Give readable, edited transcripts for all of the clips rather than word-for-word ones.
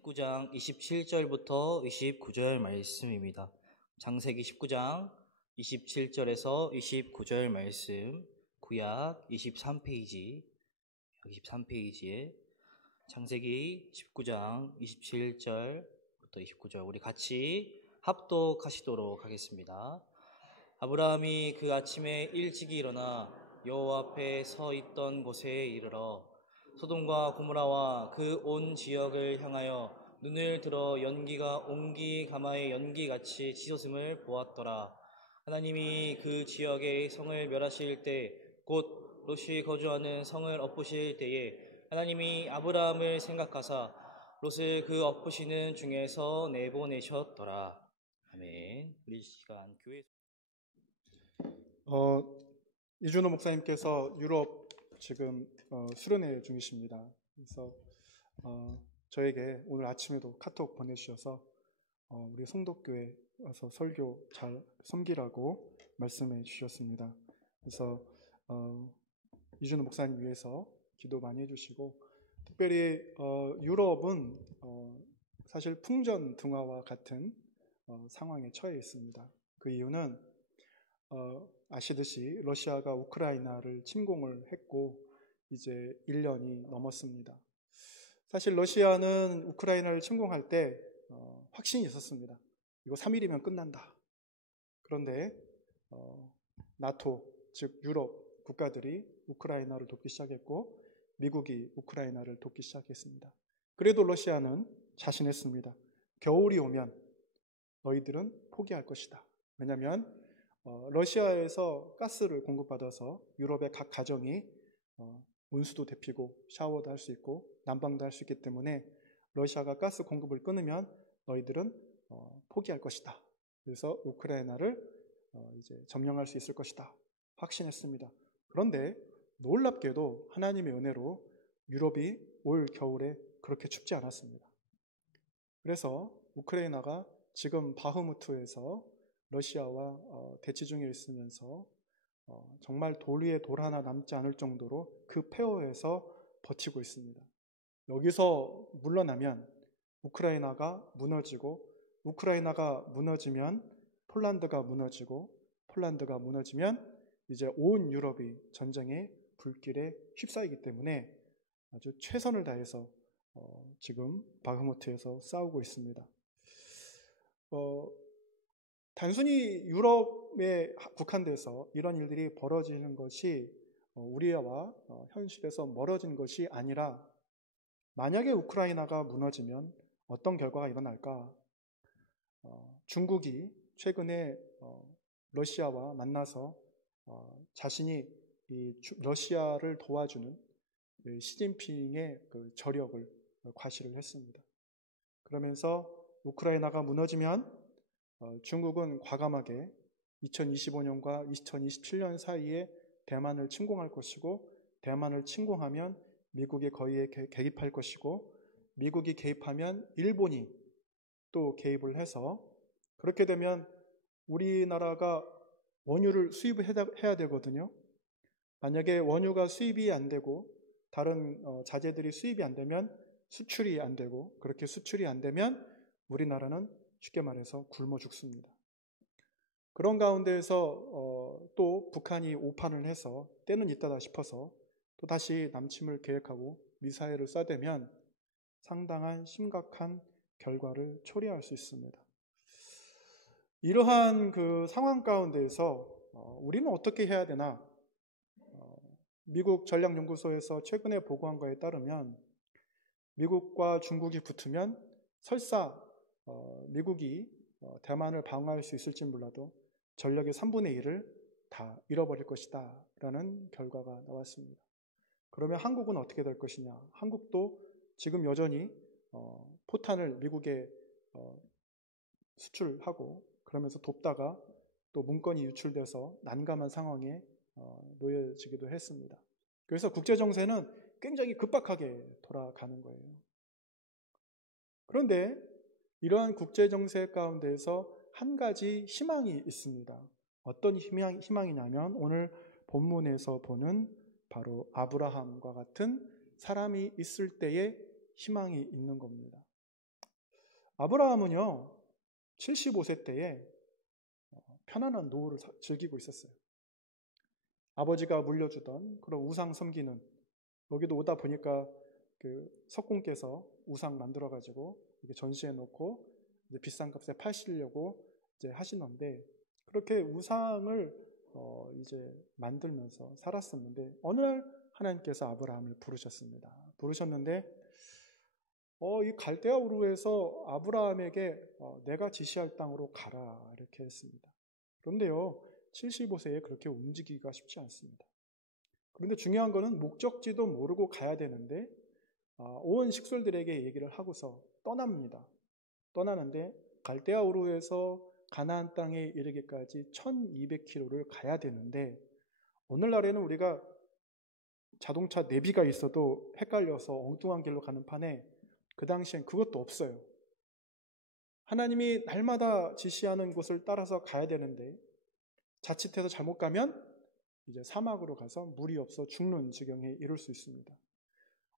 19장 27절부터 29절 말씀입니다. 창세기 19장 27절에서 29절 말씀, 구약 23페이지에 창세기 19장 27절부터 29절 우리 같이 합독하시도록 하겠습니다. 아브라함이 그 아침에 일찍이 일어나 여호와 앞에 서 있던 곳에 이르러 소돔과 고모라와 그 온 지역을 향하여 눈을 들어 연기가 옹기 가마의 연기같이 치솟음을 보았더라. 하나님이 그 지역의 성을 멸하실 때 곧 롯이 거주하는 성을 엎으실 때에 하나님이 아브라함을 생각하사 롯을 그 엎으시는 중에서 내보내셨더라. 아멘. 우리 시간 교회 이준호 목사님께서 유럽 지금 수련회 중이십니다. 그래서 저에게 오늘 아침에도 카톡 보내주셔서 우리 성덕교회 와서 설교 잘 섬기라고 말씀해 주셨습니다. 그래서 이준호 목사님 위해서 기도 많이 해주시고, 특별히 유럽은 사실 풍전등화와 같은 상황에 처해 있습니다. 그 이유는 아시듯이 러시아가 우크라이나를 침공을 했고 이제 1년이 넘었습니다. 사실 러시아는 우크라이나를 침공할 때 확신이 있었습니다. 이거 3일이면 끝난다. 그런데 나토, 즉 유럽 국가들이 우크라이나를 돕기 시작했고 미국이 우크라이나를 돕기 시작했습니다. 그래도 러시아는 자신했습니다. 겨울이 오면 너희들은 포기할 것이다. 왜냐하면 러시아에서 가스를 공급받아서 유럽의 각 가정이 온수도 데피고 샤워도 할 수 있고 난방도 할 수 있기 때문에 러시아가 가스 공급을 끊으면 너희들은 포기할 것이다. 그래서 우크라이나를 이제 점령할 수 있을 것이다. 확신했습니다. 그런데 놀랍게도 하나님의 은혜로 유럽이 올 겨울에 그렇게 춥지 않았습니다. 그래서 우크라이나가 지금 바흐무트에서 러시아와 대치 중에 있으면서 정말 돌 위에 돌 하나 남지 않을 정도로 그 폐허에서 버티고 있습니다. 여기서 물러나면 우크라이나가 무너지고, 우크라이나가 무너지면 폴란드가 무너지고, 폴란드가 무너지면 이제 온 유럽이 전쟁의 불길에 휩싸이기 때문에 아주 최선을 다해서 지금 바흐무트에서 싸우고 있습니다. 단순히 유럽에 국한돼서 이런 일들이 벌어지는 것이 우리와 현실에서 멀어진 것이 아니라, 만약에 우크라이나가 무너지면 어떤 결과가 일어날까? 중국이 최근에 러시아와 만나서 자신이 이 러시아를 도와주는 시진핑의 그 저력을 과시를 했습니다. 그러면서 우크라이나가 무너지면 중국은 과감하게 2025년과 2027년 사이에 대만을 침공할 것이고, 대만을 침공하면 미국이 거기에 개입할 것이고, 미국이 개입하면 일본이 또 개입을 해서, 그렇게 되면 우리나라가 원유를 수입해야 되거든요. 만약에 원유가 수입이 안 되고 다른 자재들이 수입이 안 되면 수출이 안 되고, 그렇게 수출이 안 되면 우리나라는 쉽게 말해서 굶어 죽습니다. 그런 가운데에서 또 북한이 오판을 해서 때는 있다다 싶어서 또 다시 남침을 계획하고 미사일을 쏴대면 상당한 심각한 결과를 초래할 수 있습니다. 이러한 그 상황 가운데에서 우리는 어떻게 해야 되나? 미국 전략연구소에서 최근에 보고한 거에 따르면 미국과 중국이 붙으면 설사 미국이 대만을 방어할 수 있을지 몰라도 전력의 3분의 1을 다 잃어버릴 것이다 라는 결과가 나왔습니다. 그러면 한국은 어떻게 될 것이냐? 한국도 지금 여전히 포탄을 미국에 수출하고 그러면서 돕다가 또 문건이 유출돼서 난감한 상황에 놓여지기도 했습니다. 그래서 국제정세는 굉장히 급박하게 돌아가는 거예요. 그런데 이러한 국제정세 가운데서 한 가지 희망이 있습니다. 어떤 희망이냐면 오늘 본문에서 보는 바로 아브라함과 같은 사람이 있을 때에 희망이 있는 겁니다. 아브라함은요, 75세 때에 편안한 노후를 즐기고 있었어요. 아버지가 물려주던 그런 우상 섬기는, 여기도 오다 보니까 그 석공께서 우상 만들어가지고 이렇게 전시해 놓고 이제 비싼 값에 파시려고 이제 하시는데, 그렇게 우상을 이제 만들면서 살았었는데, 어느 날 하나님께서 아브라함을 부르셨습니다. 부르셨는데, 이 갈대아 우르에서 아브라함에게 내가 지시할 땅으로 가라 이렇게 했습니다. 그런데요, 75세에 그렇게 움직이기가 쉽지 않습니다. 그런데 중요한 거는 목적지도 모르고 가야 되는데 온 식솔들에게 얘기를 하고서 떠납니다. 떠나는데 갈대아 우르에서 가나안 땅에 이르기까지 1200km를 가야 되는데, 오늘날에는 우리가 자동차 내비가 있어도 헷갈려서 엉뚱한 길로 가는 판에 그 당시엔 그것도 없어요. 하나님이 날마다 지시하는 곳을 따라서 가야 되는데 자칫해서 잘못 가면 이제 사막으로 가서 물이 없어 죽는 지경에 이를 수 있습니다.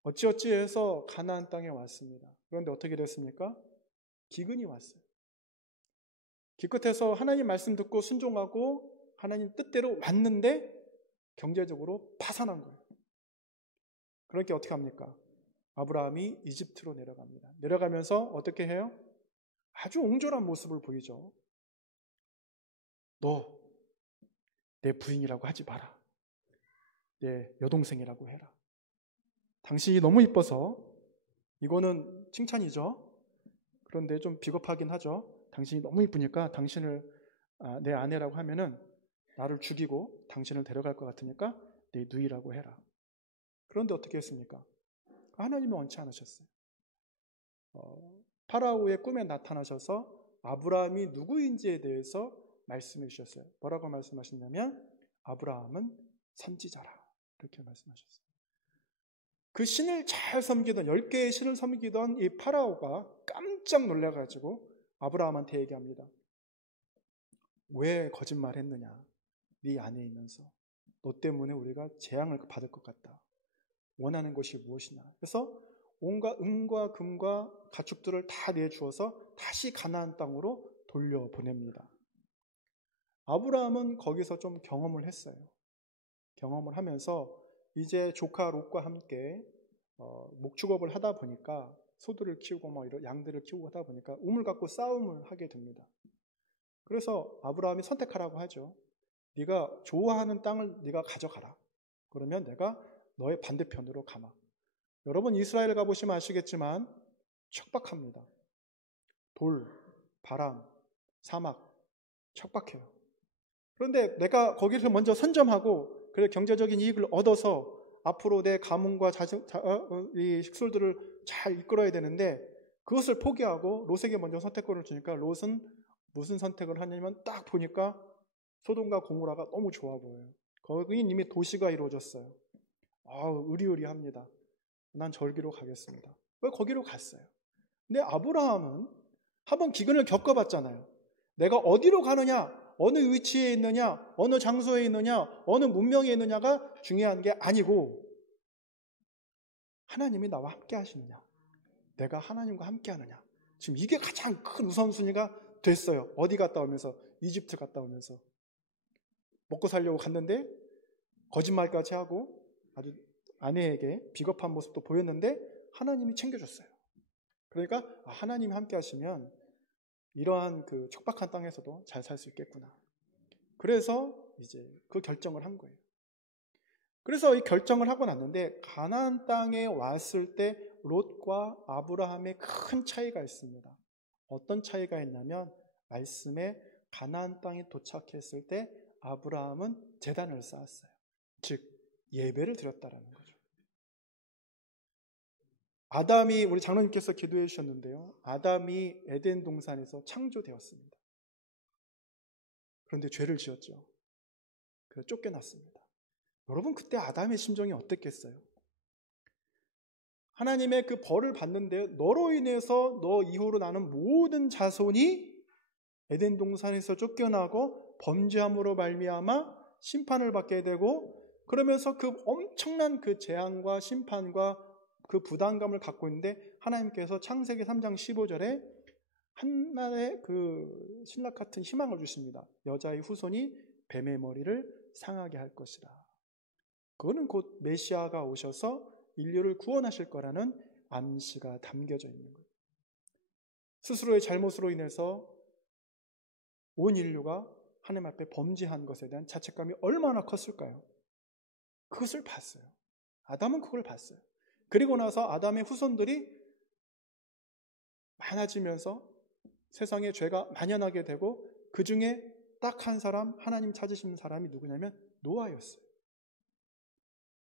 어찌어찌해서 가나안 땅에 왔습니다. 그런데 어떻게 됐습니까? 기근이 왔어요. 기껏해서 하나님 말씀 듣고 순종하고 하나님 뜻대로 왔는데 경제적으로 파산한 거예요. 그렇게 어떻게 합니까? 아브라함이 이집트로 내려갑니다. 내려가면서 어떻게 해요? 아주 옹졸한 모습을 보이죠. 너 내 부인이라고 하지 마라. 내 여동생이라고 해라. 당신이 너무 이뻐서, 이거는 칭찬이죠. 그런데 좀 비겁하긴 하죠. 당신이 너무 이쁘니까 당신을 내 아내라고 하면은 나를 죽이고 당신을 데려갈 것 같으니까 내 누이라고 해라. 그런데 어떻게 했습니까? 하나님이 원치 않으셨어요. 파라오의 꿈에 나타나셔서 아브라함이 누구인지에 대해서 말씀해 주셨어요. 뭐라고 말씀하셨냐면 아브라함은 선지자라 이렇게 말씀하셨어요. 그 신을 잘 섬기던 10개의 신을 섬기던 이 파라오가 깜짝 놀라가지고 아브라함한테 얘기합니다. 왜 거짓말했느냐? 네 안에 있면서 너 때문에 우리가 재앙을 받을 것 같다. 원하는 것이 무엇이냐? 그래서 온갖 은과 금과 가축들을 다 내주어서 다시 가나안 땅으로 돌려보냅니다. 아브라함은 거기서 좀 경험을 했어요. 경험을 하면서 이제 조카 롯과 함께 목축업을 하다 보니까 소들을 키우고 뭐 이런 양들을 키우고 하다 보니까 우물 갖고 싸움을 하게 됩니다. 그래서 아브라함이 선택하라고 하죠. 네가 좋아하는 땅을 네가 가져가라. 그러면 내가 너의 반대편으로 가마. 여러분 이스라엘 가보시면 아시겠지만 척박합니다. 돌, 바람, 사막, 척박해요. 그런데 내가 거기서 먼저 선점하고 그래 경제적인 이익을 얻어서 앞으로 내 가문과 이 식솔들을 잘 이끌어야 되는데 그것을 포기하고 롯에게 먼저 선택권을 주니까 롯은 무슨 선택을 하냐면 딱 보니까 소돔과 고모라가 너무 좋아 보여요. 거긴 이미 도시가 이루어졌어요. 의리의리합니다. 난 절기로 가겠습니다. 왜 거기로 갔어요? 근데 아브라함은 한번 기근을 겪어봤잖아요. 내가 어디로 가느냐, 어느 위치에 있느냐, 어느 장소에 있느냐, 어느 문명에 있느냐가 중요한 게 아니고 하나님이 나와 함께 하시느냐, 내가 하나님과 함께 하느냐. 지금 이게 가장 큰 우선순위가 됐어요. 어디 갔다 오면서? 이집트 갔다 오면서. 먹고 살려고 갔는데 거짓말까지 하고 아주 아내에게 비겁한 모습도 보였는데 하나님이 챙겨줬어요. 그러니까 하나님이 함께 하시면 이러한 그 척박한 땅에서도 잘 살 수 있겠구나. 그래서 이제 그 결정을 한 거예요. 그래서 이 결정을 하고 났는데 가나안 땅에 왔을 때 롯과 아브라함의 큰 차이가 있습니다. 어떤 차이가 있냐면 말씀에 가나안 땅에 도착했을 때 아브라함은 제단을 쌓았어요. 즉 예배를 드렸다라는 거죠. 아담이 우리 장로님께서 기도해 주셨는데요. 아담이 에덴 동산에서 창조되었습니다. 그런데 죄를 지었죠. 그래서 쫓겨났습니다. 여러분 그때 아담의 심정이 어땠겠어요? 하나님의 그 벌을 받는데 너로 인해서 너 이후로 나는 모든 자손이 에덴 동산에서 쫓겨나고 범죄함으로 말미암아 심판을 받게 되고 그러면서 그 엄청난 그 재앙과 심판과 그 부담감을 갖고 있는데 하나님께서 창세기 3장 15절에 한날의 그 신락 같은 희망을 주십니다. 여자의 후손이 뱀의 머리를 상하게 할 것이다. 그거는 곧 메시아가 오셔서 인류를 구원하실 거라는 암시가 담겨져 있는 거예요. 스스로의 잘못으로 인해서 온 인류가 하나님 앞에 범죄한 것에 대한 자책감이 얼마나 컸을까요? 그것을 봤어요. 아담은 그걸 봤어요. 그리고 나서 아담의 후손들이 많아지면서 세상에 죄가 만연하게 되고 그 중에 딱 한 사람, 하나님 찾으신 사람이 누구냐면 노아였어요.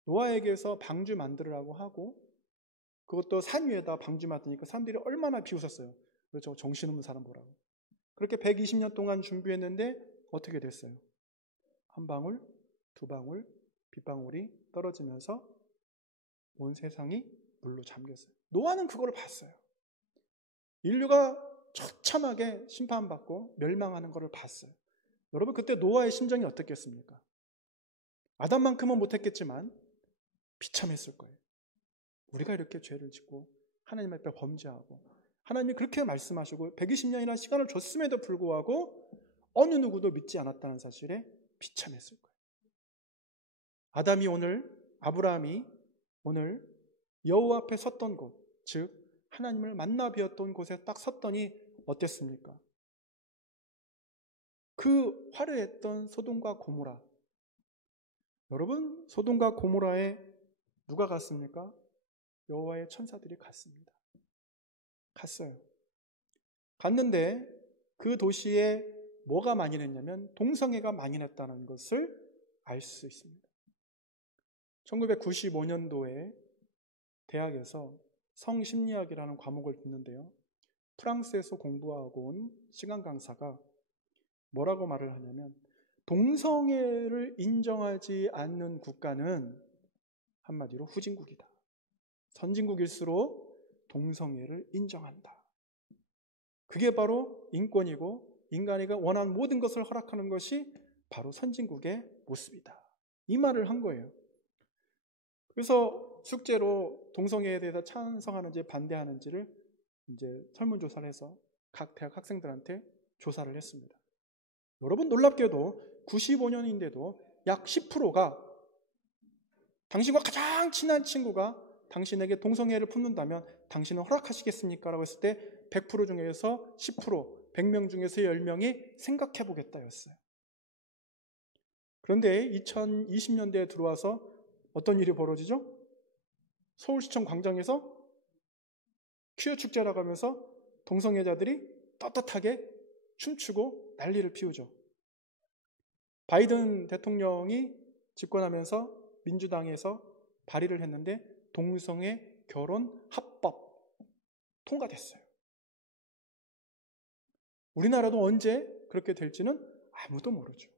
노아에게서 방주 만들으라고 하고 그것도 산 위에다 방주 만드니까 사람들이 얼마나 비웃었어요. 그렇죠? 정신없는 사람 보라고. 그렇게 120년 동안 준비했는데 어떻게 됐어요? 한 방울, 두 방울, 빗방울이 떨어지면서 온 세상이 물로 잠겼어요. 노아는 그걸 봤어요. 인류가 처참하게 심판받고 멸망하는 것을 봤어요. 여러분 그때 노아의 심정이 어떻겠습니까? 아담만큼은 못했겠지만 비참했을 거예요. 우리가 이렇게 죄를 짓고 하나님 앞에 범죄하고 하나님이 그렇게 말씀하시고 120년이나 시간을 줬음에도 불구하고 어느 누구도 믿지 않았다는 사실에 비참했을 거예요. 아브라함이 오늘 여호와 앞에 섰던 곳, 즉 하나님을 만나 뵈었던 곳에 딱 섰더니 어땠습니까? 그 화려했던 소돔과 고모라. 여러분, 소돔과 고모라에 누가 갔습니까? 여호와의 천사들이 갔습니다. 갔어요. 갔는데 그 도시에 뭐가 만연했냐면 동성애가 만연했다는 것을 알 수 있습니다. 1995년도에 대학에서 성심리학이라는 과목을 듣는데요. 프랑스에서 공부하고 온 시간 강사가 뭐라고 말을 하냐면 동성애를 인정하지 않는 국가는 한마디로 후진국이다. 선진국일수록 동성애를 인정한다. 그게 바로 인권이고 인간이가 원하는 모든 것을 허락하는 것이 바로 선진국의 모습이다. 이 말을 한 거예요. 그래서 숙제로 동성애에 대해서 찬성하는지 반대하는지를 이제 설문조사를 해서 각 대학 학생들한테 조사를 했습니다. 여러분 놀랍게도 95년인데도 약 10%가 당신과 가장 친한 친구가 당신에게 동성애를 품는다면 당신은 허락하시겠습니까? 라고 했을 때 100% 중에서 10%, 100명 중에서 10명이 생각해 보겠다였어요. 그런데 2020년대에 들어와서 어떤 일이 벌어지죠? 서울시청 광장에서 퀴어 축제라고 하면서 동성애자들이 떳떳하게 춤추고 난리를 피우죠. 바이든 대통령이 집권하면서 민주당에서 발의를 했는데 동성애 결혼 합법 통과됐어요. 우리나라도 언제 그렇게 될지는 아무도 모르죠.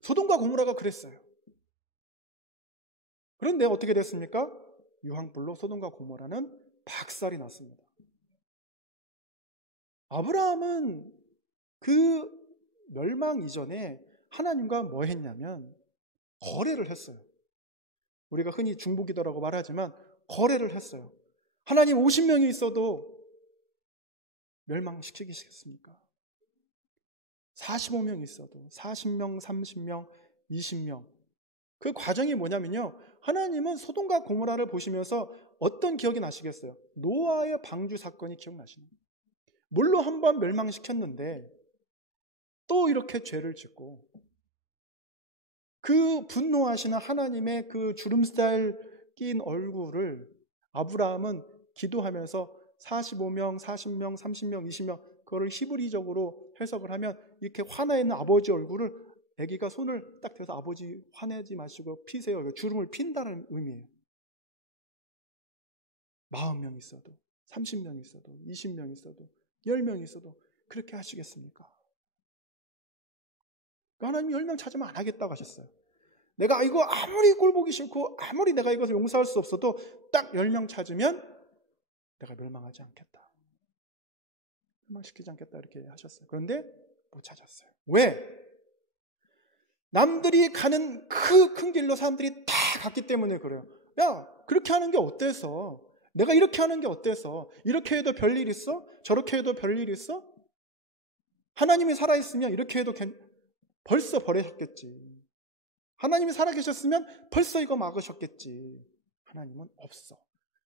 소돔과 고모라가 그랬어요. 그런데 어떻게 됐습니까? 유황불로 소돔과 고모라는 박살이 났습니다. 아브라함은 그 멸망 이전에 하나님과 뭐 했냐면 거래를 했어요. 우리가 흔히 중보기도라고 말하지만 거래를 했어요. 하나님 50명이 있어도 멸망시키겠습니까? 45명 있어도 40명, 30명, 20명. 그 과정이 뭐냐면요. 하나님은 소돔과 고모라를 보시면서 어떤 기억이 나시겠어요? 노아의 방주 사건이 기억나시나요? 물로 한번 멸망시켰는데 또 이렇게 죄를 짓고 그 분노하시는 하나님의 그 주름살 낀 얼굴을 아브라함은 기도하면서 45명, 40명, 30명, 20명 그거를 히브리적으로 해석을 하면 이렇게 화나 있는 아버지 얼굴을 아기가 손을 딱 대서 아버지 화내지 마시고 피세요. 주름을 핀다는 의미예요. 40명 있어도 30명 있어도 20명 있어도 10명 있어도 그렇게 하시겠습니까? 하나님 10명 찾으면 안 하겠다고 하셨어요. 내가 이거 아무리 꼴보기 싫고 아무리 내가 이것을 용서할 수 없어도 딱 10명 찾으면 내가 멸망하지 않겠다. 멸망시키지 않겠다 이렇게 하셨어요. 그런데 못 찾았어요. 왜? 남들이 가는 그 큰 길로 사람들이 다 갔기 때문에 그래요. 야, 그렇게 하는 게 어때서? 내가 이렇게 하는 게 어때서? 이렇게 해도 별일 있어? 저렇게 해도 별일 있어? 하나님이 살아있으면 이렇게 해도 벌써 버리셨겠지. 하나님이 살아계셨으면 벌써 이거 막으셨겠지. 하나님은 없어.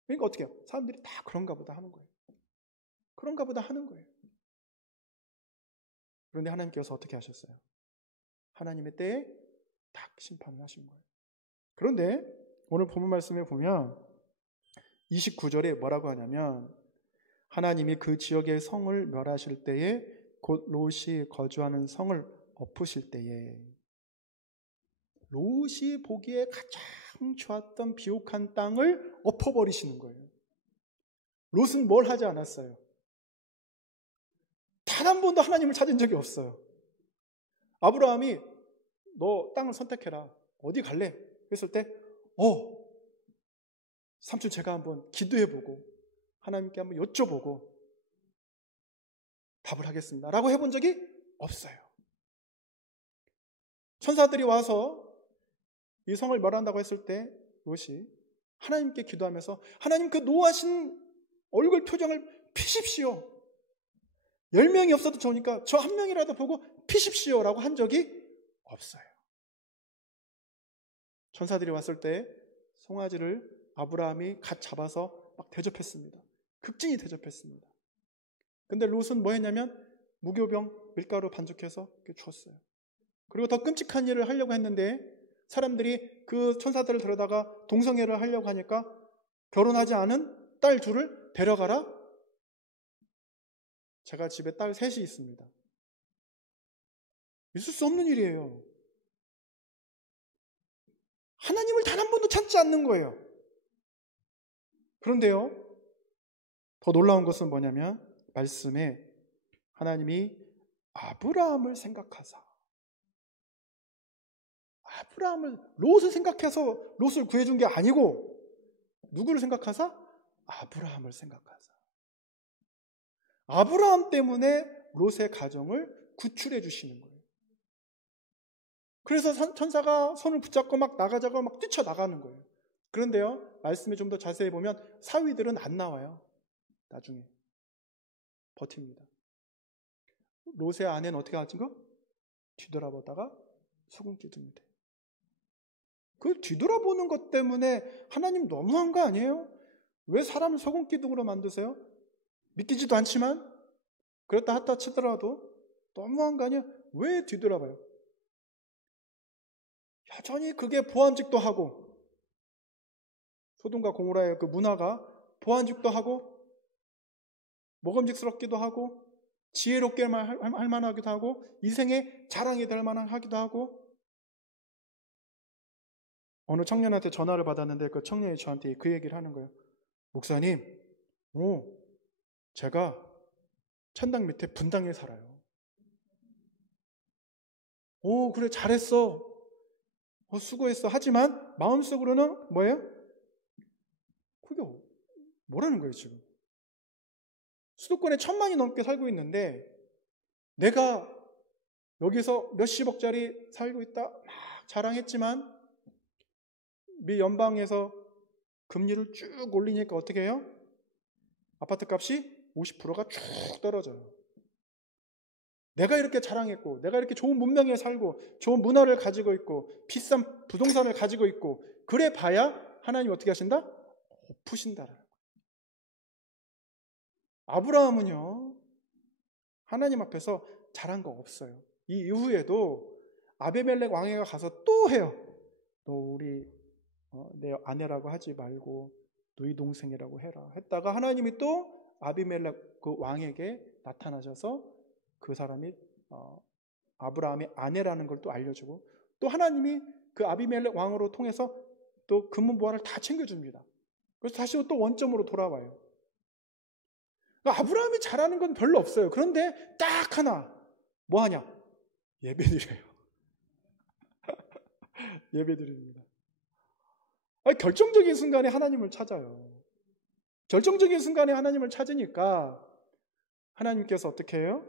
그러니까 어떻게 해요? 사람들이 다 그런가 보다 하는 거예요. 그런가 보다 하는 거예요. 그런데 하나님께서 어떻게 하셨어요? 하나님의 때에 딱 심판을 하신 거예요. 그런데 오늘 본문 말씀에 보면 29절에 뭐라고 하냐면 하나님이 그 지역의 성을 멸하실 때에 곧 롯이 거주하는 성을 엎으실 때에 롯이 보기에 가장 좋았던 비옥한 땅을 엎어버리시는 거예요. 롯은 뭘 하지 않았어요? 단 한 번도 하나님을 찾은 적이 없어요. 아브라함이 너 땅을 선택해라. 어디 갈래? 그랬을 때 삼촌 제가 한번 기도해보고 하나님께 한번 여쭤보고 답을 하겠습니다. 라고 해본 적이 없어요. 천사들이 와서 이 성을 멸한다고 했을 때 롯이 하나님께 기도하면서 하나님 그 노하신 얼굴 표정을 피십시오. 10명이 없어도 좋으니까 저 한 명이라도 보고 피십시오 라고 한 적이 없어요. 천사들이 왔을 때 송아지를 아브라함이 갓 잡아서 막 대접했습니다. 극진히 대접했습니다. 근데 롯은 뭐 했냐면 무교병 밀가루 반죽해서 줬어요. 그리고 더 끔찍한 일을 하려고 했는데 사람들이 그 천사들을 데려다가 동성애를 하려고 하니까 결혼하지 않은 딸 둘을 데려가라. 제가 집에 딸 셋이 있습니다. 있을 수 없는 일이에요. 하나님을 단 한 번도 찾지 않는 거예요. 그런데요, 더 놀라운 것은 뭐냐면 말씀에 하나님이 아브라함을 생각하사 롯을 생각해서 롯을 구해준 게 아니고 누구를 생각하사? 아브라함을 생각하사. 아브라함 때문에 롯의 가정을 구출해 주시는 거예요. 그래서 천사가 손을 붙잡고 막 나가자고 막 뛰쳐나가는 거예요. 그런데요, 말씀에 좀 더 자세히 보면 사위들은 안 나와요. 나중에 버팁니다. 롯의 아내는 어떻게 하지? 뒤돌아보다가 소금기 듭니다. 그 뒤돌아보는 것 때문에 하나님 너무한 거 아니에요? 왜 사람을 소금기둥으로 만드세요? 믿기지도 않지만 그렇다 하다 치더라도 너무한 거 아니에요? 왜 뒤돌아봐요? 여전히 그게 보안직도 하고 소돔과 고모라의 그 문화가 보안직도 하고 먹음직스럽기도 하고 지혜롭게 할 만하기도 하고 이생의 자랑이 될 만하기도 하고 어느 청년한테 전화를 받았는데 그 청년이 저한테 그 얘기를 하는 거예요. 목사님, 제가 천당 밑에 분당에 살아요. 그래 잘했어. 수고했어. 하지만 마음속으로는 뭐예요? 그게 뭐라는 거예요 지금? 수도권에 1,000만이 넘게 살고 있는데 내가 여기서 몇십억짜리 살고 있다 막 자랑했지만 미 연방에서 금리를 쭉 올리니까 어떻게 해요? 아파트 값이 50%가 쭉 떨어져요. 내가 이렇게 자랑했고 내가 이렇게 좋은 문명에 살고 좋은 문화를 가지고 있고 비싼 부동산을 가지고 있고 그래 봐야 하나님 어떻게 하신다? 엎으신다라는 거예요. 아브라함은요 하나님 앞에서 잘한 거 없어요. 이 이후에도 아비멜렉 왕에게 가서 또 해요. 너 우리 내 아내라고 하지 말고 너희 동생이라고 해라 했다가 하나님이 또 아비멜렉 그 왕에게 나타나셔서 그 사람이 아브라함의 아내라는 걸 또 알려주고 또 하나님이 그 아비멜렉 왕으로 통해서 또 금은보화를 다 챙겨줍니다. 그래서 다시 또 원점으로 돌아와요. 그러니까 아브라함이 잘하는 건 별로 없어요. 그런데 딱 하나 뭐 하냐? 예배드려요. 예배드립니다. 결정적인 순간에 하나님을 찾아요. 결정적인 순간에 하나님을 찾으니까 하나님께서 어떻게 해요?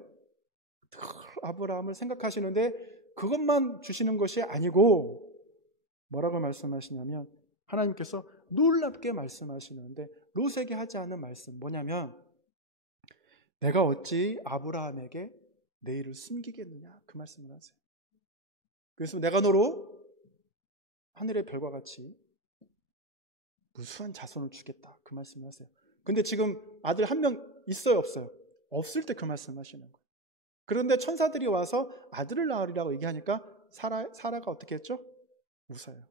아브라함을 생각하시는데 그것만 주시는 것이 아니고 뭐라고 말씀하시냐면 하나님께서 놀랍게 말씀하시는데 롯에게 하지 않은 말씀 뭐냐면 내가 어찌 아브라함에게 내 일을 숨기겠느냐 그 말씀을 하세요. 그래서 내가 너로 하늘의 별과 같이 무수한 자손을 주겠다 그 말씀을 하세요. 근데 지금 아들 한 명 있어요 없어요? 없을 때 그 말씀 하시는 거예요. 그런데 천사들이 와서 아들을 낳으리라고 얘기하니까 사라가 어떻게 했죠? 웃어요.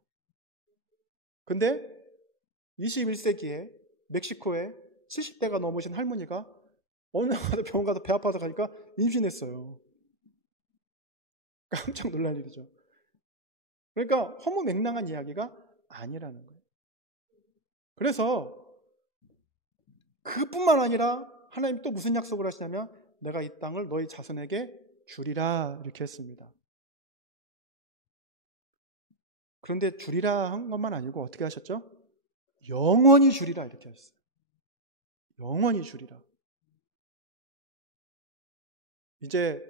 근데 21세기에 멕시코에 70대가 넘으신 할머니가 어느 날 병원 가서 배 아파서 가니까 임신했어요. 깜짝 놀랄 일이죠. 그러니까 허무맹랑한 이야기가 아니라는 거예요. 그래서 그뿐만 아니라 하나님 또 무슨 약속을 하시냐면 내가 이 땅을 너희 자손에게 주리라 이렇게 했습니다. 그런데 주리라 한 것만 아니고 어떻게 하셨죠? 영원히 주리라 이렇게 하셨어요. 영원히 주리라. 이제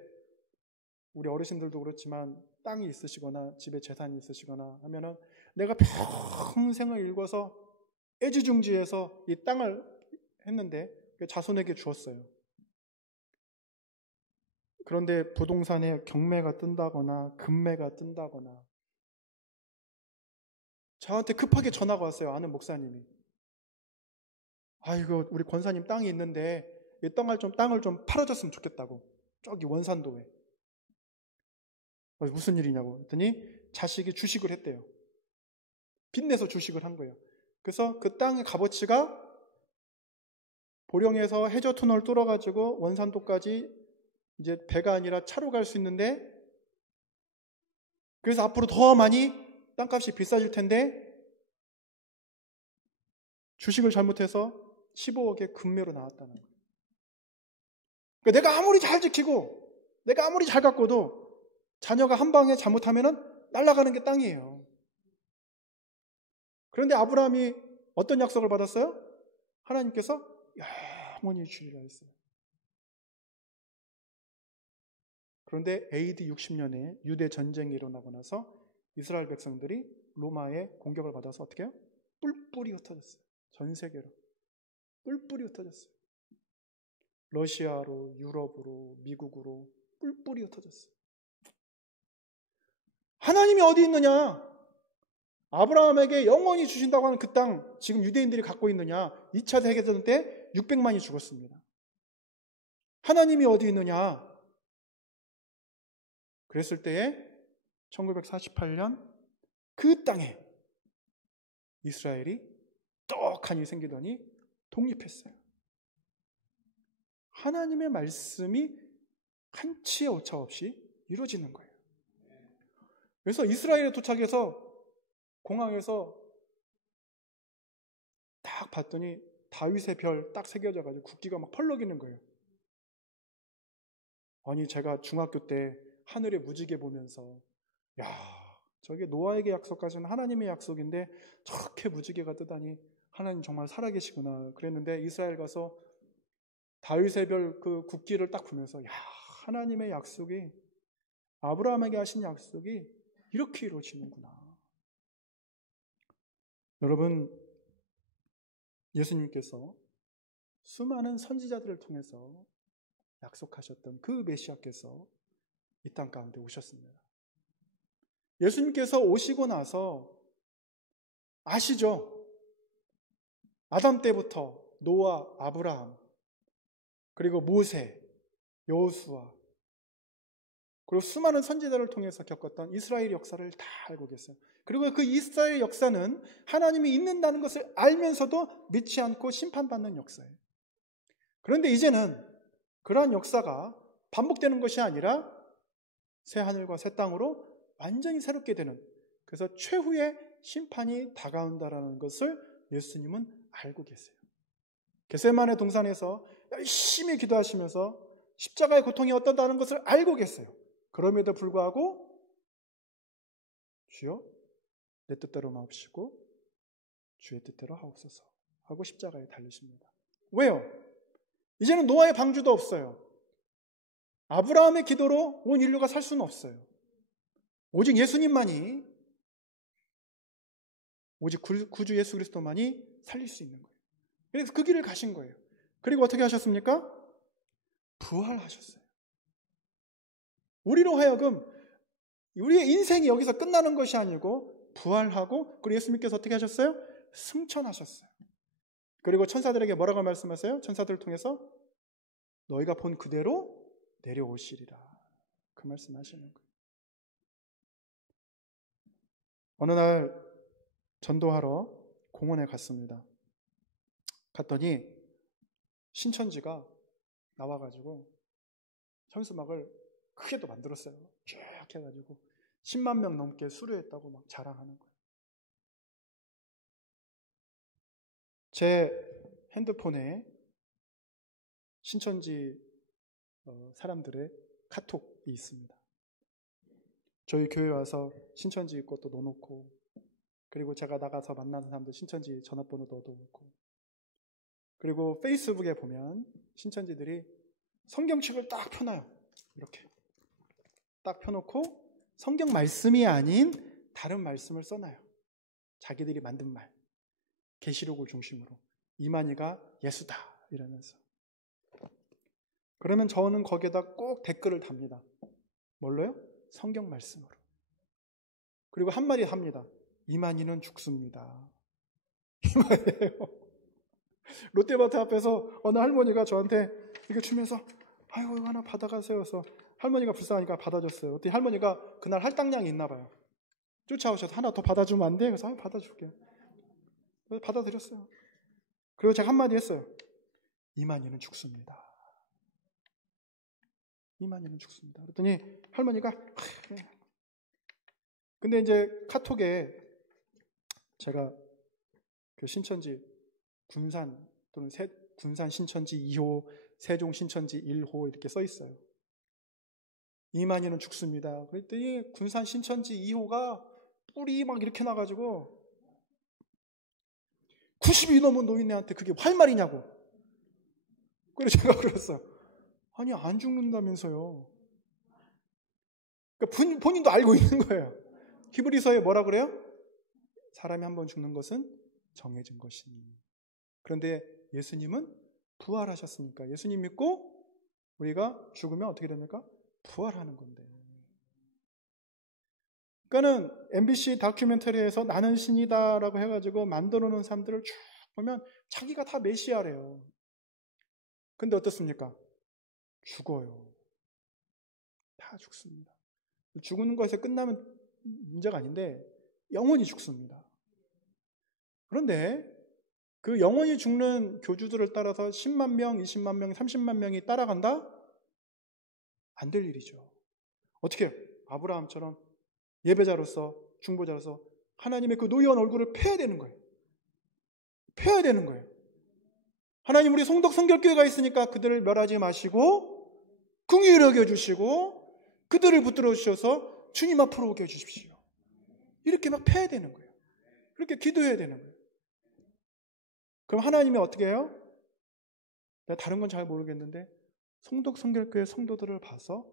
우리 어르신들도 그렇지만 땅이 있으시거나 집에 재산이 있으시거나 하면은 내가 평생을 일궈서 애지중지해서 이 땅을 했는데 자손에게 주었어요. 그런데 부동산에 경매가 뜬다거나 금매가 뜬다거나 저한테 급하게 전화가 왔어요. 아는 목사님이. 아이고 우리 권사님 땅이 있는데 이 땅을 좀 팔아줬으면 좋겠다고. 저기 원산도에. 무슨 일이냐고 했더니 자식이 주식을 했대요. 빚내서 주식을 한 거예요. 그래서 그 땅의 값어치가 보령에서 해저 터널 뚫어가지고 원산도까지 이제 배가 아니라 차로 갈 수 있는데 그래서 앞으로 더 많이 땅값이 비싸질 텐데 주식을 잘못해서 15억의 금매로 나왔다는 거예요. 그러니까 내가 아무리 잘 지키고 내가 아무리 잘 가꿔도 자녀가 한 방에 잘못하면은 날아가는 게 땅이에요. 그런데 아브라함이 어떤 약속을 받았어요? 하나님께서 영원히 주리라 했어요. 그런데 AD 60년에 유대 전쟁이 일어나고 나서 이스라엘 백성들이 로마의 공격을 받아서 어떻게 해요? 뿔뿔이 흩어졌어요. 전 세계로. 뿔뿔이 흩어졌어요. 러시아로, 유럽으로, 미국으로 뿔뿔이 흩어졌어요. 하나님이 어디 있느냐? 아브라함에게 영원히 주신다고 하는 그 땅, 지금 유대인들이 갖고 있느냐? 2차 세계대전 때 600만이 죽었습니다. 하나님이 어디 있느냐? 그랬을 때에 1948년 그 땅에 이스라엘이 떡하니 생기더니 독립했어요. 하나님의 말씀이 한치의 오차 없이 이루어지는 거예요. 그래서 이스라엘에 도착해서 공항에서 딱 봤더니 다윗의 별 딱 새겨져가지고 국기가 막 펄럭이는 거예요. 아니 제가 중학교 때 하늘의 무지개 보면서 야 저게 노아에게 약속하신 하나님의 약속인데 저렇게 무지개가 뜨다니 하나님 정말 살아계시구나 그랬는데 이스라엘 가서 다윗의 별 그 국기를 딱 보면서 야 하나님의 약속이 아브라함에게 하신 약속이 이렇게 이루어지는구나. 여러분 예수님께서 수많은 선지자들을 통해서 약속하셨던 그 메시아께서 이 땅 가운데 오셨습니다. 예수님께서 오시고 나서 아시죠? 아담 때부터 노아, 아브라함, 그리고 모세, 여호수아, 그리고 수많은 선지자를 통해서 겪었던 이스라엘 역사를 다 알고 계세요. 그리고 그 이스라엘 역사는 하나님이 있는다는 것을 알면서도 믿지 않고 심판받는 역사예요. 그런데 이제는 그러한 역사가 반복되는 것이 아니라 새 하늘과 새 땅으로 완전히 새롭게 되는, 그래서 최후의 심판이 다가온다라는 것을 예수님은 알고 계세요. 겟세마네 동산에서 열심히 기도하시면서 십자가의 고통이 어떻다는 것을 알고 계세요. 그럼에도 불구하고 주여 내 뜻대로 마옵시고 주의 뜻대로 하옵소서 하고 십자가에 달리십니다. 왜요? 이제는 노아의 방주도 없어요. 아브라함의 기도로 온 인류가 살 수는 없어요. 오직 예수님만이, 오직 구주 예수 그리스도만이 살릴 수 있는 거예요. 그래서 그 길을 가신 거예요. 그리고 어떻게 하셨습니까? 부활하셨어요. 우리로 하여금 우리의 인생이 여기서 끝나는 것이 아니고 부활하고, 그리고 예수님께서 어떻게 하셨어요? 승천하셨어요. 그리고 천사들에게 뭐라고 말씀하세요? 천사들을 통해서 너희가 본 그대로 내려오시리라, 그 말씀하시는 거예요. 어느 날 전도하러 공원에 갔습니다. 갔더니 신천지가 나와가지고 현수막을 크게 또 만들었어요. 쭉 해가지고 10만 명 넘게 수료했다고 막 자랑하는 거예요. 제 핸드폰에 신천지 사람들의 카톡이 있습니다. 저희 교회 와서 신천지 것도 넣어놓고, 그리고 제가 나가서 만나는 사람들 신천지 전화번호도 넣어놓고, 그리고 페이스북에 보면 신천지들이 성경책을 딱 펴놔요. 이렇게 딱 펴놓고 성경 말씀이 아닌 다른 말씀을 써놔요. 자기들이 만든 말, 계시록을 중심으로 이만희가 예수다 이러면서. 그러면 저는 거기에다 꼭 댓글을 답니다. 뭘로요? 성경 말씀으로. 그리고 한마디 합니다. 이만희는 죽습니다. 이 말이에요. 롯데마트 앞에서 어느 할머니가 저한테 이렇게 주면서 아이고 이거 하나 받아가세요. 그래서 할머니가 불쌍하니까 받아줬어요. 어떻게 할머니가 그날 할당량이 있나 봐요. 쫓아오셔서 하나 더 받아주면 안 돼? 그래서 받아줄게요. 그래서 받아드렸어요. 그리고 제가 한마디 했어요. 이만희는 죽습니다. 이만희는 죽습니다. 그랬더니 할머니가 근데 이제 카톡에 제가 그 신천지 군산 또는 군산 신천지 2호, 세종 신천지 1호 이렇게 써 있어요. 이만희는 죽습니다. 그랬더니 군산 신천지 2호가 뿔이 막 이렇게 나가지고 90이 넘은 노인네한테 그게 할 말이냐고. 그래서 제가 그랬어요. 아니 안 죽는다면서요. 그러니까 본인도 알고 있는 거예요. 히브리서에 뭐라 그래요? 사람이 한번 죽는 것은 정해진 것이니. 그런데 예수님은 부활하셨으니까 예수님 믿고 우리가 죽으면 어떻게 됩니까? 부활하는 건데. 그러니까는 MBC 다큐멘터리에서 나는 신이다라고 해가지고 만들어 놓은 사람들을 쭉 보면 자기가 다 메시아래요. 근데 어떻습니까? 죽어요. 다 죽습니다. 죽는 것에 끝나면 문제가 아닌데 영원히 죽습니다. 그런데 그 영원히 죽는 교주들을 따라서 10만 명, 20만 명, 30만 명이 따라간다? 안 될 일이죠. 어떻게 아브라함처럼 예배자로서 중보자로서 하나님의 그 노여운 얼굴을 펴야 되는 거예요. 펴야 되는 거예요. 하나님 우리 송덕 성결교회가 있으니까 그들을 멸하지 마시고 긍휼히 여겨주시고 그들을 붙들어 주셔서 주님 앞으로 오게 해주십시오. 이렇게 막 펴야 되는 거예요. 그렇게 기도해야 되는 거예요. 그럼 하나님이 어떻게 해요? 내가 다른 건 잘 모르겠는데 송덕 성결교회 성도들을 봐서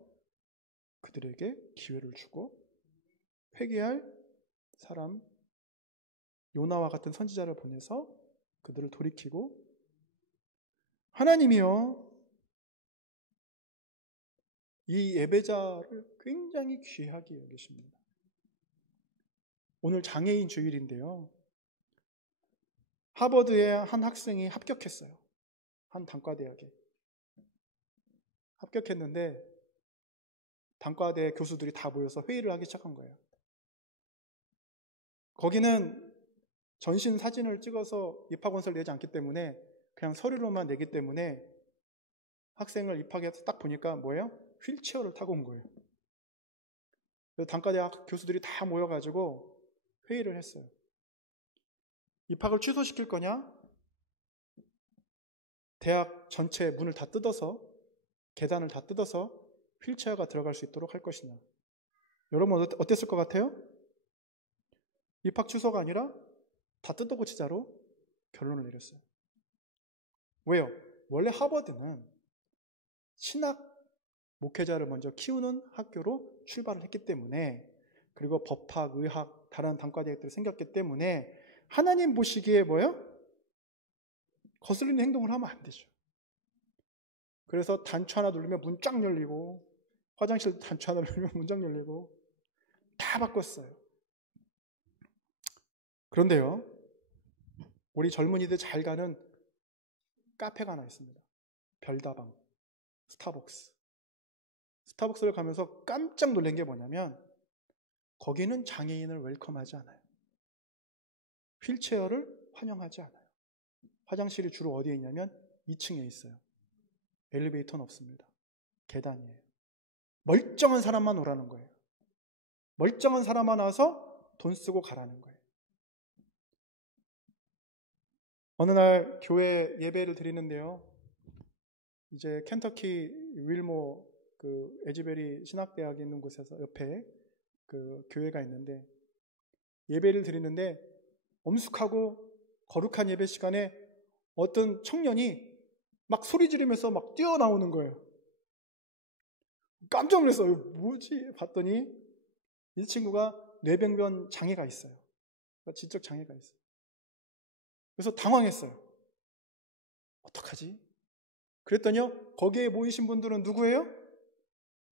그들에게 기회를 주고 회개할 사람 요나와 같은 선지자를 보내서 그들을 돌이키고 하나님이요 이 예배자를 굉장히 귀하게 여기십니다. 오늘 장애인 주일인데요. 하버드의 한 학생이 합격했어요. 한 단과대학에. 합격했는데 단과대 교수들이 다 모여서 회의를 하기 시작한 거예요. 거기는 전신 사진을 찍어서 입학원서를 내지 않기 때문에 그냥 서류로만 내기 때문에 학생을 입학해서 딱 보니까 뭐예요? 휠체어를 타고 온 거예요. 그래서 단과대학 교수들이 다 모여가지고 회의를 했어요. 입학을 취소시킬 거냐? 대학 전체 문을 다 뜯어서 계단을 다 뜯어서 휠체어가 들어갈 수 있도록 할 것이냐? 여러분 어땠을 것 같아요? 입학 취소가 아니라 다 뜯어고치자로 결론을 내렸어요. 왜요? 원래 하버드는 신학 목회자를 먼저 키우는 학교로 출발을 했기 때문에 그리고 법학, 의학, 다른 단과대학들이 생겼기 때문에 하나님 보시기에 뭐예요? 거슬리는 행동을 하면 안 되죠. 그래서 단추 하나 누르면 문 쫙 열리고, 화장실 단추 하나 누르면 문 쫙 열리고, 다 바꿨어요. 그런데요, 우리 젊은이들 잘 가는 카페가 하나 있습니다. 별다방, 스타벅스. 스타벅스를 가면서 깜짝 놀란 게 뭐냐면, 거기는 장애인을 웰컴하지 않아요. 휠체어를 환영하지 않아요. 화장실이 주로 어디에 있냐면 2층에 있어요. 엘리베이터는 없습니다. 계단이에요. 멀쩡한 사람만 오라는 거예요. 멀쩡한 사람만 와서 돈 쓰고 가라는 거예요. 어느 날 교회 예배를 드리는데요. 이제 켄터키 윌모 그 에지베리 신학대학이 있는 곳에서 옆에 그 교회가 있는데 예배를 드리는데 엄숙하고 거룩한 예배 시간에 어떤 청년이 막 소리 지르면서 막 뛰어나오는 거예요. 깜짝 놀랐어요. 뭐지? 봤더니 이 친구가 뇌병변 장애가 있어요. 지적 장애가 있어요. 그래서 당황했어요. 어떡하지? 그랬더니요, 거기에 모이신 분들은 누구예요?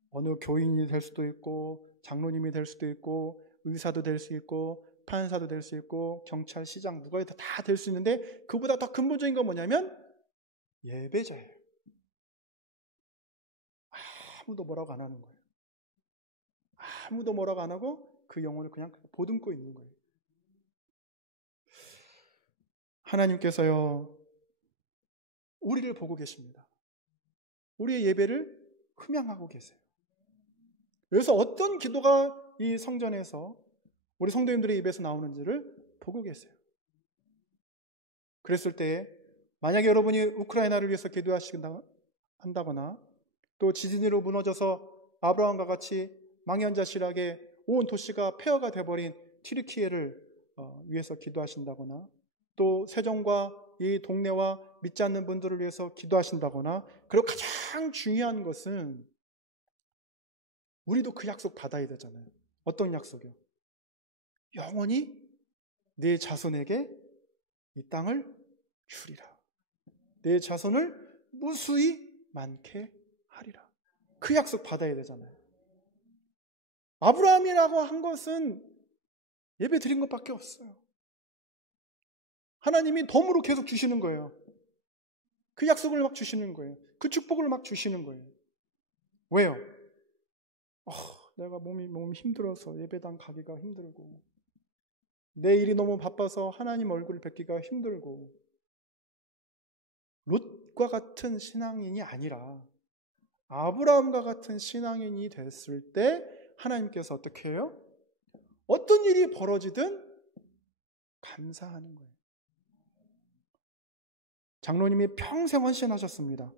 어느 교인이 될 수도 있고, 장로님이 될 수도 있고, 의사도 될 수 있고, 판사도 될 수 있고, 경찰, 시장, 누가 다 될 수 있는데, 그보다 더 근본적인 건 뭐냐면, 예배자예요. 아무도 뭐라고 안 하는 거예요. 아무도 뭐라고 안 하고, 그 영혼을 그냥 보듬고 있는 거예요. 하나님께서요, 우리를 보고 계십니다. 우리의 예배를 흠양하고 계세요. 그래서 어떤 기도가 이 성전에서 우리 성도님들의 입에서 나오는지를 보고 계세요. 그랬을 때 만약에 여러분이 우크라이나를 위해서 기도하신다거나 또 지진으로 무너져서 아브라함과 같이 망연자실하게 온 도시가 폐허가 돼버린 튀르키예를 위해서 기도하신다거나 또 세종과 이 동네와 믿지 않는 분들을 위해서 기도하신다거나 그리고 가장 중요한 것은 우리도 그 약속 받아야 되잖아요. 어떤 약속이요? 영원히 내 자손에게 이 땅을 주리라. 내 자손을 무수히 많게 하리라. 그 약속 받아야 되잖아요. 아브라함이라고 한 것은 예배 드린 것밖에 없어요. 하나님이 덤으로 계속 주시는 거예요. 그 약속을 막 주시는 거예요. 그 축복을 막 주시는 거예요. 왜요? 내가 몸이 힘들어서 예배당 가기가 힘들고 내 일이 너무 바빠서 하나님 얼굴을 뵙기가 힘들고 롯과 같은 신앙인이 아니라 아브라함과 같은 신앙인이 됐을 때 하나님께서 어떻게 해요? 어떤 일이 벌어지든 감사하는 거예요. 장로님이 평생 헌신하셨습니다.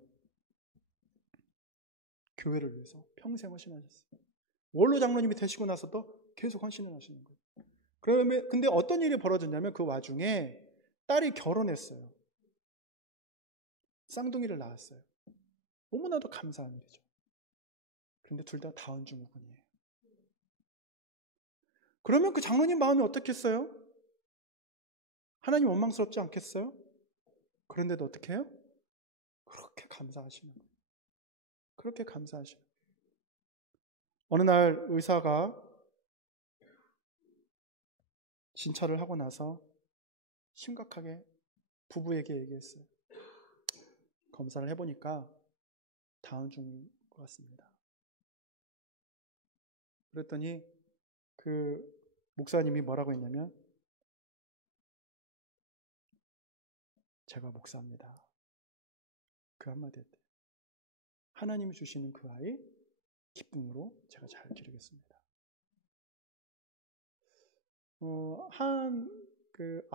교회를 위해서 평생 헌신하셨어요. 원로 장로님이 되시고 나서도 계속 헌신을 하시는 거예요. 그러면 근데 어떤 일이 벌어졌냐면 그 와중에 딸이 결혼했어요. 쌍둥이를 낳았어요. 너무나도 감사한 일이죠. 그런데 둘 다 다운 증후군이에요. 그러면 그 장로님 마음이 어떻겠어요? 하나님 원망스럽지 않겠어요? 그런데도 어떻게 해요? 그렇게 감사하시는 거예요. 그렇게 감사하시는 거예요. 어느 날 의사가 진찰을 하고 나서 심각하게 부부에게 얘기했어요. 검사를 해보니까 다운증인 것 같습니다. 그랬더니 그 목사님이 뭐라고 했냐면 제가 목사입니다. 그 한마디 했대요. 하나님이 주시는 그 아이 기쁨으로 제가 잘 기르겠습니다. 그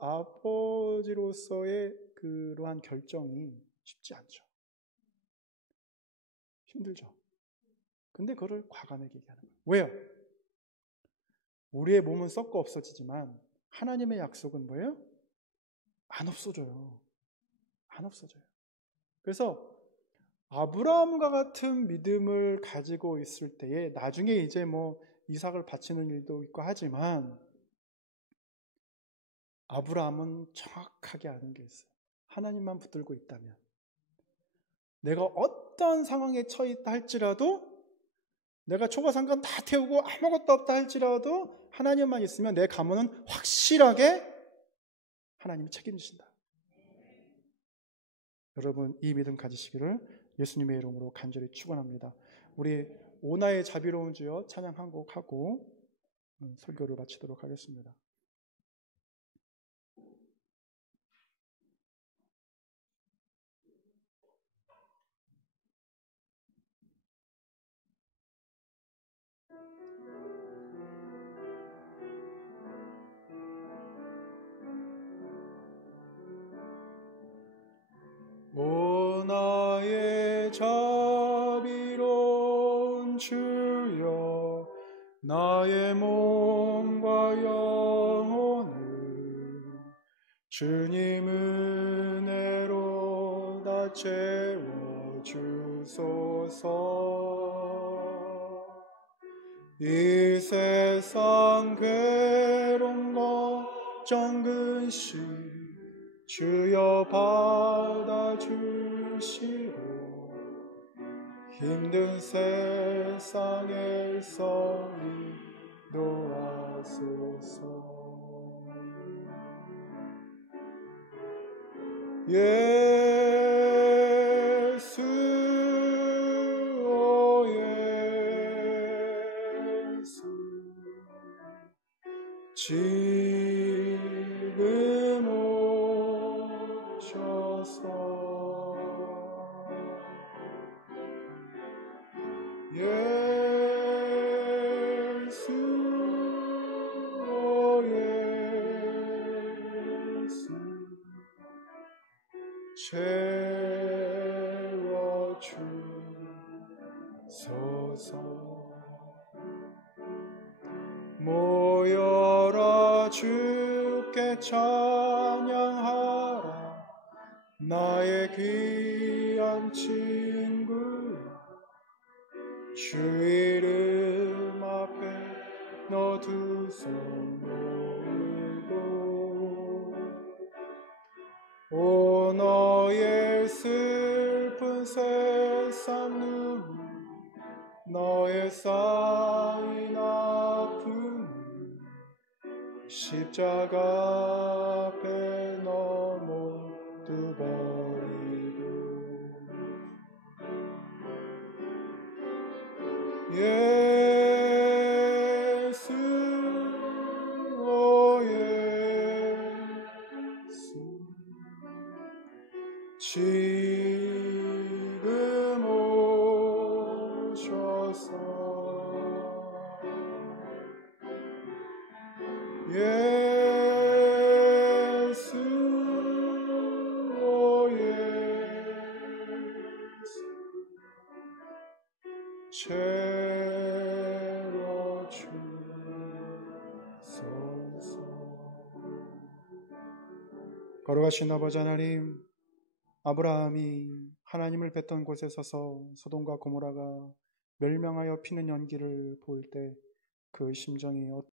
아버지로서의 그러한 결정이 쉽지 않죠. 힘들죠. 근데 그거를 과감하게 얘기하는 거예요. 왜요? 우리의 몸은 썩고 없어지지만 하나님의 약속은 뭐예요? 안 없어져요. 안 없어져요. 그래서 아브라함과 같은 믿음을 가지고 있을 때에 나중에 이제 뭐 이삭을 바치는 일도 있고 하지만 아브라함은 정확하게 아는 게 있어요. 하나님만 붙들고 있다면, 내가 어떤 상황에 처해 있다 할지라도, 내가 초과상관 다 태우고 아무것도 없다 할지라도 하나님만 있으면 내 가문은 확실하게 하나님이 책임지신다. 여러분, 이 믿음 가지시기를 예수님의 이름으로 간절히 축원합니다. 우리 오나의 자비로운 주여 찬양 한 곡 하고 설교를 마치도록 하겠습니다. 오 나의 자비로운 주여, 나의 몸과 영혼을 주님 은혜로 다 채워주소서. 이 세상 괴로운 걱정 근심 주여 받아주시고, 힘든 세상에서 인도하소서. 예수, 오 예수, 지금 오셔서 예수, 오 예수, 채워주소서. 모여라 주께 찬양하라, 나의 귀한 친구야. 주 이름 앞에 너 두 손 모으고, 오 너의 슬픈 세상 눈물, 너의 쌓인 아픔 십자가 앞에 너 모두 버리고, 예수, 오 예수, 지금 오셔서 예수, 오 예수, 채워주소서. 걸어가신 아버지 하나님, 아브라함이 하나님을 뵀던 곳에 서서 소돔과 고모라가 멸망하여 피는 연기를 볼 때 그 심정이